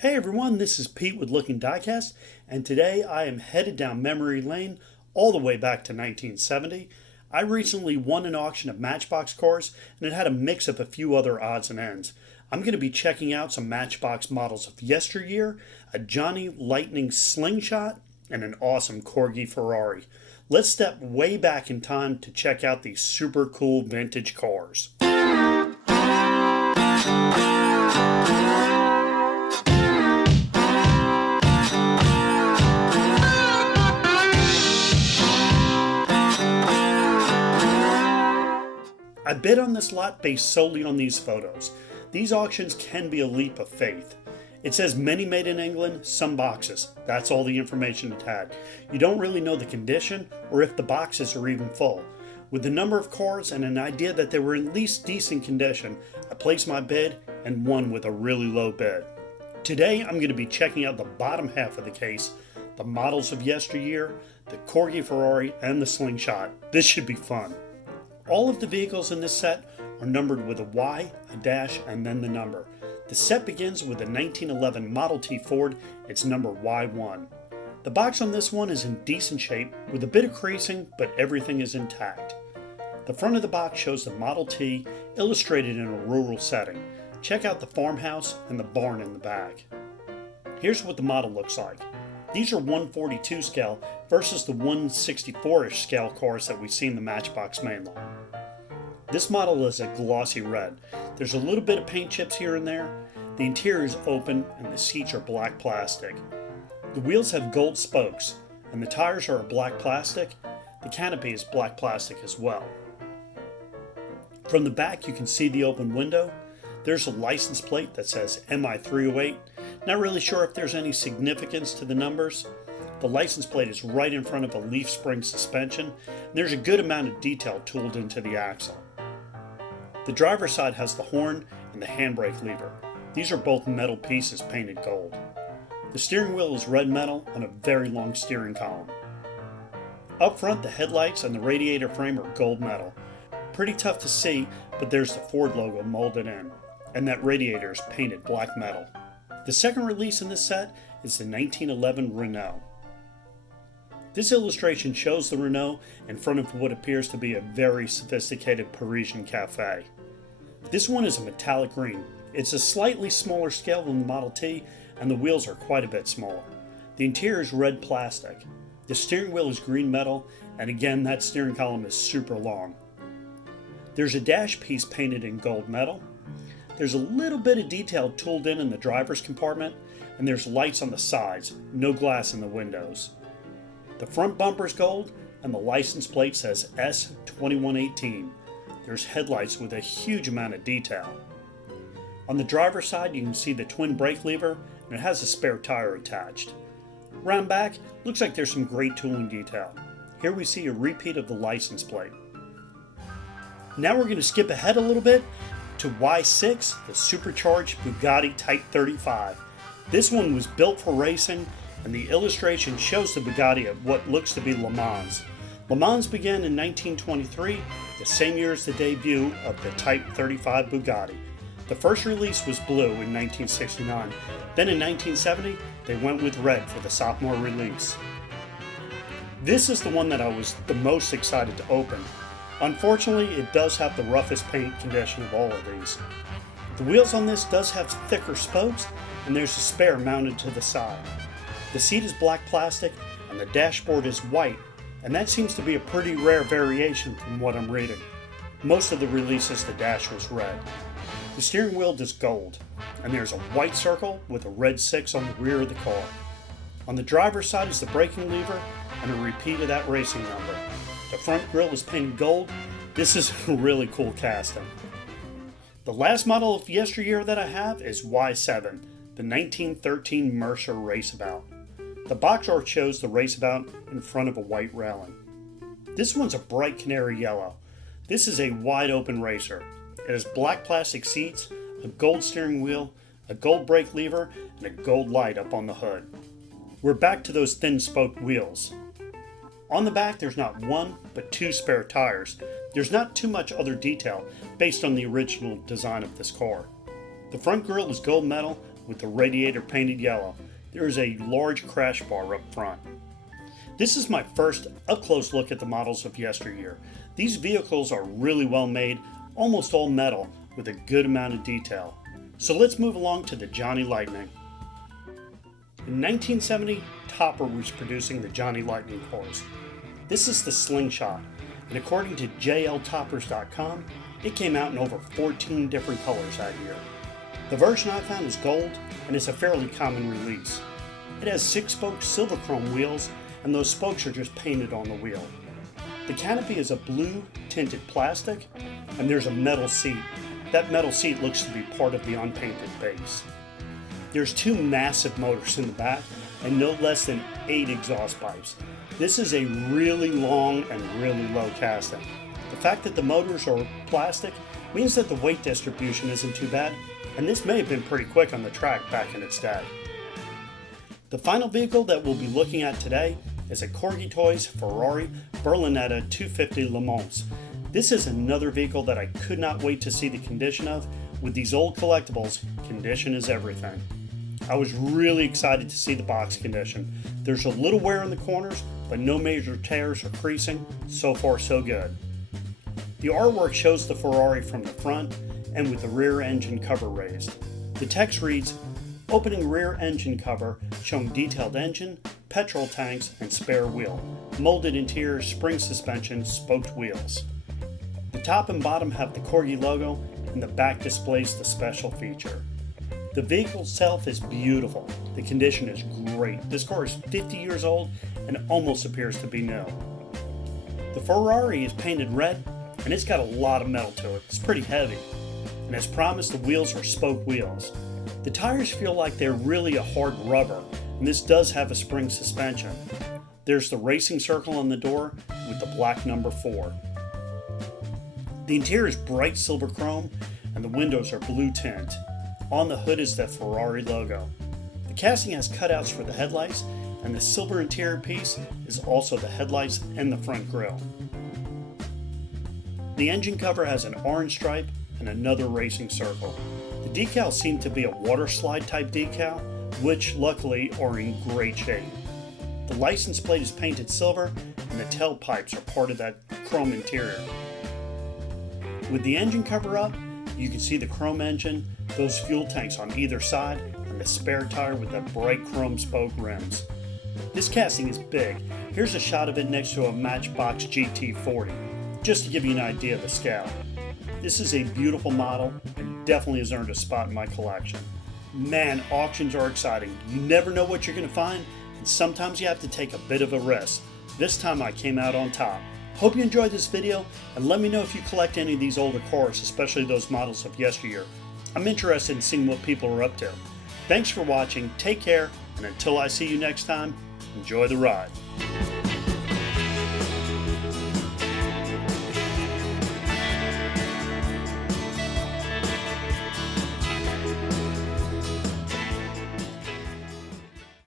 Hey everyone, this is Pete with Looking Diecast, and today I am headed down memory lane all the way back to 1970. I recently won an auction of Matchbox cars, and it had a mix of a few other odds and ends. I'm going to be checking out some Matchbox models of yesteryear, a Johnny Lightning Sling Shot, and an awesome Corgi Ferrari. Let's step way back in time to check out these super cool vintage cars. I bid on this lot based solely on these photos. These auctions can be a leap of faith. It says many made in England, some boxes. That's all the information it had. You don't really know the condition or if the boxes are even full. With the number of cars and an idea that they were in least decent condition, I placed my bid and won with a really low bid. Today I'm going to be checking out the bottom half of the case, the models of yesteryear, the Corgi Ferrari, and the Slingshot. This should be fun. All of the vehicles in this set are numbered with a Y, a dash, and then the number. The set begins with a 1911 Model T Ford, it's number Y1. The box on this one is in decent shape with a bit of creasing, but everything is intact. The front of the box shows the Model T illustrated in a rural setting. Check out the farmhouse and the barn in the back. Here's what the model looks like. These are 1/42 scale versus the 1/64-ish scale cars that we see in the Matchbox mainline. This model is a glossy red. There's a little bit of paint chips here and there. The interior is open and the seats are black plastic. The wheels have gold spokes and the tires are a black plastic. The canopy is black plastic as well. From the back you can see the open window. There's a license plate that says MI308. Not really sure if there's any significance to the numbers. The license plate is right in front of a leaf spring suspension, and there's a good amount of detail tooled into the axle. The driver's side has the horn and the handbrake lever. These are both metal pieces painted gold. The steering wheel is red metal on a very long steering column. Up front, the headlights and the radiator frame are gold metal. Pretty tough to see, but there's the Ford logo molded in, and that radiator is painted black metal. The second release in this set is the 1911 Renault. This illustration shows the Renault in front of what appears to be a very sophisticated Parisian cafe. This one is a metallic green. It's a slightly smaller scale than the Model T, and the wheels are quite a bit smaller. The interior is red plastic. The steering wheel is green metal, and again that steering column is super long. There's a dash piece painted in gold metal. There's a little bit of detail tooled in the driver's compartment, and there's lights on the sides, no glass in the windows. The front bumper is gold, and the license plate says S2118. There's headlights with a huge amount of detail. On the driver's side you can see the twin brake lever, and it has a spare tire attached. Round back, looks like there's some great tooling detail. Here we see a repeat of the license plate. Now we're going to skip ahead a little bit to Y6, the supercharged Bugatti Type 35. This one was built for racing, and the illustration shows the Bugatti at what looks to be Le Mans. Le Mans began in 1923, the same year as the debut of the Type 35 Bugatti. The first release was blue in 1969. Then in 1970, they went with red for the sophomore release. This is the one that I was the most excited to open. Unfortunately, it does have the roughest paint condition of all of these. The wheels on this does have thicker spokes, and there's a spare mounted to the side. The seat is black plastic, and the dashboard is white, and that seems to be a pretty rare variation from what I'm reading. Most of the releases the dash was red. The steering wheel is gold, and there's a white circle with a red 6 on the rear of the car. On the driver's side is the braking lever, and a repeat of that racing number. The front grille is painted gold. This is a really cool casting. The last model of yesteryear that I have is Y7, the 1913 Mercer Raceabout. The box art shows the Raceabout in front of a white railing. This one's a bright canary yellow. This is a wide open racer. It has black plastic seats, a gold steering wheel, a gold brake lever, and a gold light up on the hood. We're back to those thin spoke wheels. On the back there's not one, but two spare tires. There's not too much other detail based on the original design of this car. The front grille is gold metal with the radiator painted yellow. There is a large crash bar up front. This is my first up-close look at the models of yesteryear. These vehicles are really well made, almost all metal, with a good amount of detail. So let's move along to the Johnny Lightning. In 1970, Topper was producing the Johnny Lightning cars. This is the Slingshot, and according to jltoppers.com, it came out in over 14 different colors that year. The version I found is gold, and it's a fairly common release. It has 6-spoke silver chrome wheels, and those spokes are just painted on the wheel. The canopy is a blue tinted plastic, and there's a metal seat. That metal seat looks to be part of the unpainted base. There's 2 massive motors in the back, and no less than 8 exhaust pipes. This is a really long and really low casting. The fact that the motors are plastic means that the weight distribution isn't too bad, and this may have been pretty quick on the track back in its day. The final vehicle that we'll be looking at today is a Corgi Toys Ferrari Berlinetta 250 Le Mans. This is another vehicle that I could not wait to see the condition of. With these old collectibles, condition is everything. I was really excited to see the box condition. There's a little wear in the corners, but no major tears or creasing. So far, so good. The artwork shows the Ferrari from the front and with the rear engine cover raised. The text reads, "Opening rear engine cover, showing detailed engine, petrol tanks, and spare wheel. Molded interior, spring suspension, spoked wheels." The top and bottom have the Corgi logo, and the back displays the special feature. The vehicle itself is beautiful. The condition is great. This car is 50 years old and almost appears to be new. The Ferrari is painted red, and it's got a lot of metal to it. It's pretty heavy. And as promised, the wheels are spoke wheels. The tires feel like they're really a hard rubber, and this does have a spring suspension. There's the racing circle on the door with the black number 4. The interior is bright silver chrome, and the windows are blue tint. On the hood is the Ferrari logo. The casting has cutouts for the headlights, and the silver interior piece is also the headlights and the front grille. The engine cover has an orange stripe and another racing circle. The decals seem to be a water slide type decal, which luckily are in great shape. The license plate is painted silver, and the tailpipes are part of that chrome interior. With the engine cover up, you can see the chrome engine, those fuel tanks on either side, and the spare tire with the bright chrome spoke rims. This casting is big. Here's a shot of it next to a Matchbox GT40, just to give you an idea of the scale. This is a beautiful model and definitely has earned a spot in my collection. Man, auctions are exciting. You never know what you're going to find, and sometimes you have to take a bit of a risk. This time I came out on top. Hope you enjoyed this video, and let me know if you collect any of these older cars, especially those models of yesteryear. I'm interested in seeing what people are up to. Thanks for watching, take care, and until I see you next time, enjoy the ride.